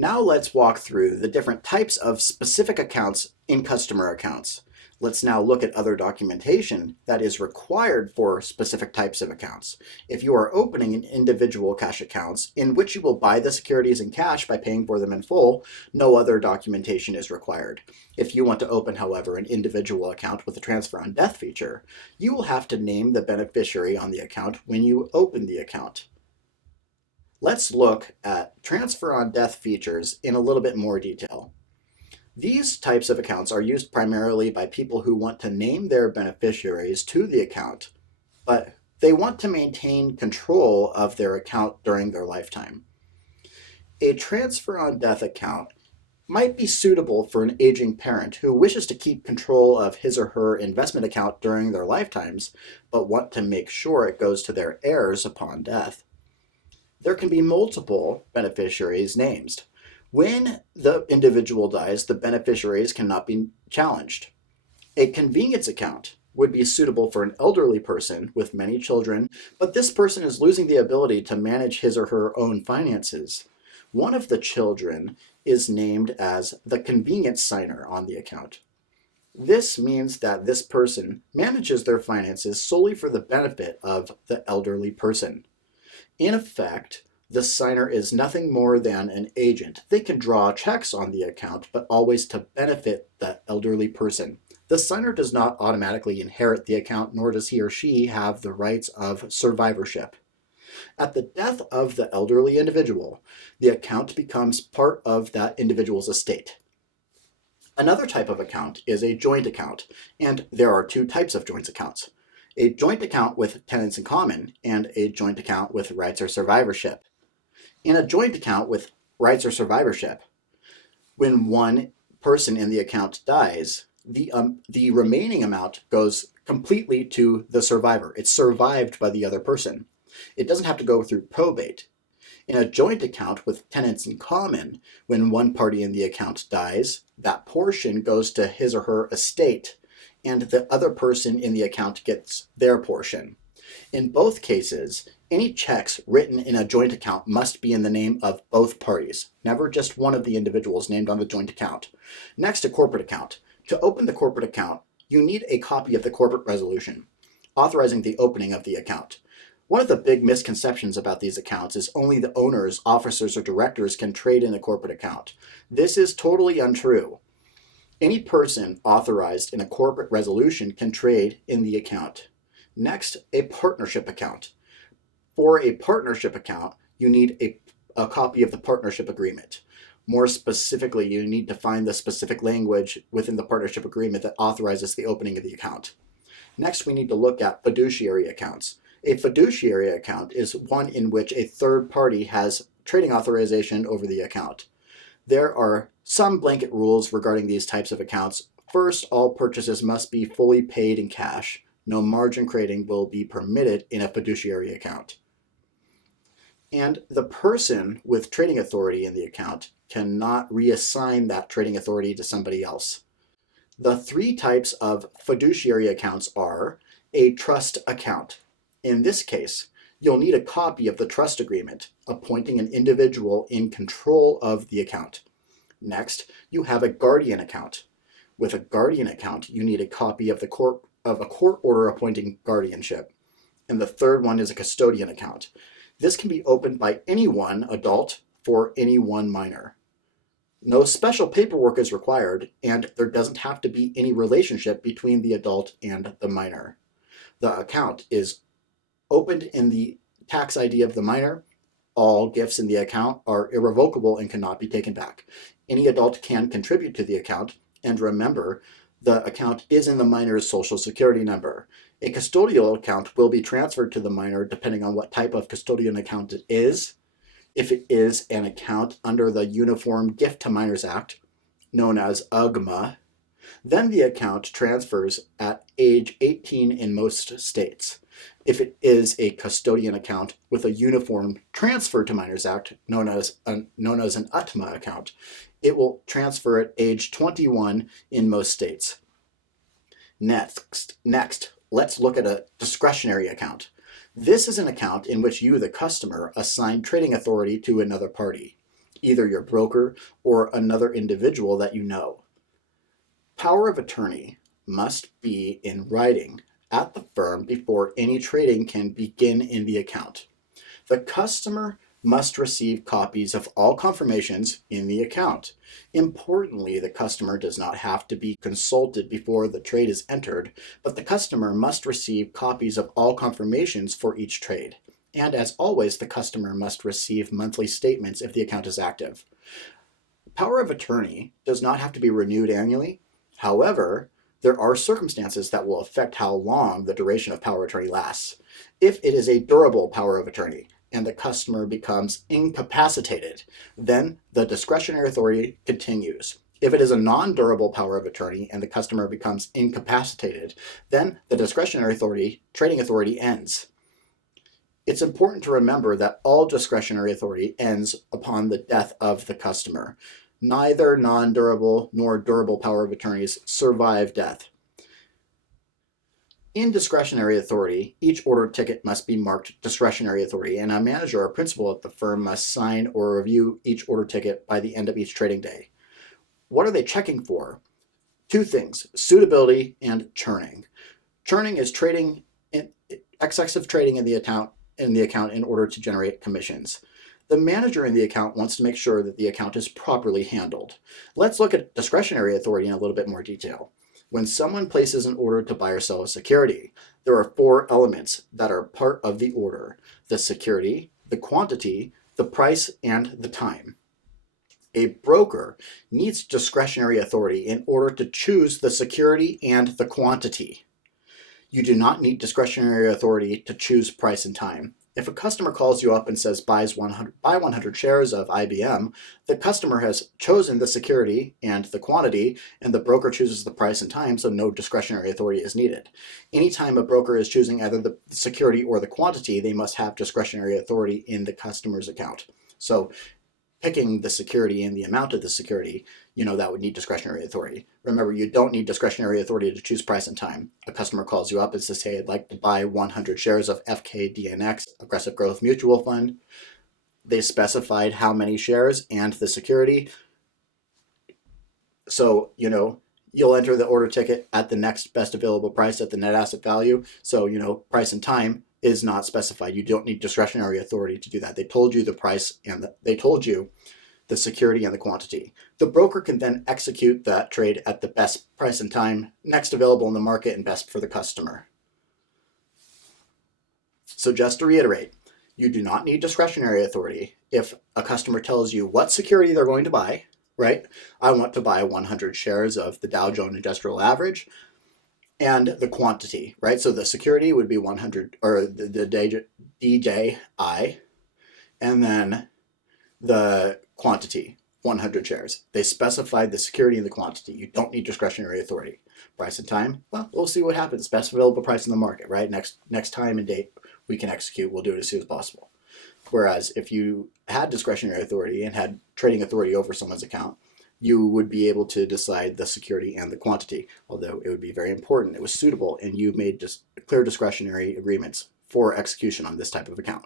Now let's walk through the different types of specific accounts in customer accounts. Let's now look at other documentation that is required for specific types of accounts. If you are opening an individual cash accounts in which you will buy the securities in cash by paying for them in full, no other documentation is required. If you want to open, however, an individual account with a transfer on death feature, you will have to name the beneficiary on the account when you open the account. Let's look at transfer on death features in a little bit more detail. These types of accounts are used primarily by people who want to name their beneficiaries to the account, but they want to maintain control of their account during their lifetime. A transfer on death account might be suitable for an aging parent who wishes to keep control of his or her investment account during their lifetimes, but want to make sure it goes to their heirs upon death. There can be multiple beneficiaries named. When the individual dies, the beneficiaries cannot be challenged. A convenience account would be suitable for an elderly person with many children, but this person is losing the ability to manage his or her own finances. One of the children is named as the convenience signer on the account. This means that this person manages their finances solely for the benefit of the elderly person. In effect, the signer is nothing more than an agent. They can draw checks on the account, but always to benefit the elderly person. The signer does not automatically inherit the account, nor does he or she have the rights of survivorship. At the death of the elderly individual, the account becomes part of that individual's estate. Another type of account is a joint account, and there are two types of joint accounts. A joint account with tenants in common and a joint account with rights or survivorship. In a joint account with rights or survivorship, when one person in the account dies, the remaining amount goes completely to the survivor. It's survived by the other person. It doesn't have to go through probate. In a joint account with tenants in common, when one party in the account dies, that portion goes to his or her estate, and the other person in the account gets their portion. In both cases, any checks written in a joint account must be in the name of both parties, never just one of the individuals named on the joint account. Next, a corporate account. To open the corporate account, you need a copy of the corporate resolution authorizing the opening of the account. One of the big misconceptions about these accounts is only the owners, officers, or directors can trade in a corporate account. This is totally untrue. Any person authorized in a corporate resolution can trade in the account. Next, a partnership account. For a partnership account, you need a copy of the partnership agreement. More specifically, you need to find the specific language within the partnership agreement that authorizes the opening of the account. Next, we need to look at fiduciary accounts. A fiduciary account is one in which a third party has trading authorization over the account. There are some blanket rules regarding these types of accounts. First, all purchases must be fully paid in cash. No margin creating will be permitted in a fiduciary account. And the person with trading authority in the account cannot reassign that trading authority to somebody else. The three types of fiduciary accounts are a trust account. In this case, you'll need a copy of the trust agreement appointing an individual in control of the account. Next, you have a guardian account. With a guardian account, you need a copy of a court order appointing guardianship. And the third one is a custodian account. This can be opened by any one adult for any one minor. No special paperwork is required, and there doesn't have to be any relationship between the adult and the minor. The account is opened in the tax ID of the minor. All gifts in the account are irrevocable and cannot be taken back. Any adult can contribute to the account, and remember, the account is in the minor's social security number. A custodial account will be transferred to the minor depending on what type of custodian account it is. If it is an account under the Uniform Gift to Minors Act, known as UGMA, then the account transfers at age 18 in most states. If it is a custodian account with a Uniform Transfer to Minors Act, known as an UTMA account, it will transfer at age 21 in most states. Next, let's look at a discretionary account. This is an account in which you, the customer, assign trading authority to another party. either your broker or another individual that you know. Power of attorney must be in writing at the firm before any trading can begin in the account. The customer must receive copies of all confirmations in the account. Importantly, the customer does not have to be consulted before the trade is entered, but the customer must receive copies of all confirmations for each trade. And as always, the customer must receive monthly statements if the account is active. Power of attorney does not have to be renewed annually. However, there are circumstances that will affect how long the duration of power of attorney lasts. If it is a durable power of attorney and the customer becomes incapacitated, then the discretionary authority continues. If it is a non-durable power of attorney and the customer becomes incapacitated, then the discretionary authority, trading authority ends. It's important to remember that all discretionary authority ends upon the death of the customer. Neither non-durable nor durable power of attorneys survive death. In discretionary authority, each order ticket must be marked discretionary authority, and a manager or principal at the firm must sign or review each order ticket by the end of each trading day. What are they checking for? Two things: suitability and churning. Churning is trading excessive trading in the account in order to generate commissions. The manager in the account wants to make sure that the account is properly handled. Let's look at discretionary authority in a little bit more detail. When someone places an order to buy or sell a security, there are 4 elements that are part of the order: the security, the quantity, the price, and the time. A broker needs discretionary authority in order to choose the security and the quantity. You do not need discretionary authority to choose price and time. If a customer calls you up and says buy 100 shares of IBM, the customer has chosen the security and the quantity, and the broker chooses the price and time, so no discretionary authority is needed. Anytime a broker is choosing either the security or the quantity, they must have discretionary authority in the customer's account. So picking the security and the amount of the security, that would need discretionary authority. Remember, you don't need discretionary authority to choose price and time. A customer calls you up and says, hey, I'd like to buy 100 shares of FKDNX, Aggressive Growth Mutual Fund. They specified how many shares and the security. So, you'll enter the order ticket at the next best available price at the net asset value. So, price and time is not specified. You don't need discretionary authority to do that. They told you the price and they told you the security and the quantity. The broker can then execute that trade at the best price and time, next available in the market, and best for the customer. So just to reiterate, you do not need discretionary authority if a customer tells you what security they're going to buy, right? I want to buy 100 shares of the Dow Jones Industrial Average, and the quantity, right? So the security would be 100, or the DJI, and then the quantity, 100 shares. They specified the security and the quantity. You don't need discretionary authority. Price and time, well, we'll see what happens. Best available price in the market, right? Next time and date we can execute, we'll do it as soon as possible. Whereas if you had discretionary authority and had trading authority over someone's account, you would be able to decide the security and the quantity, although it would be very important it was suitable and you made just clear discretionary agreements for execution on this type of account.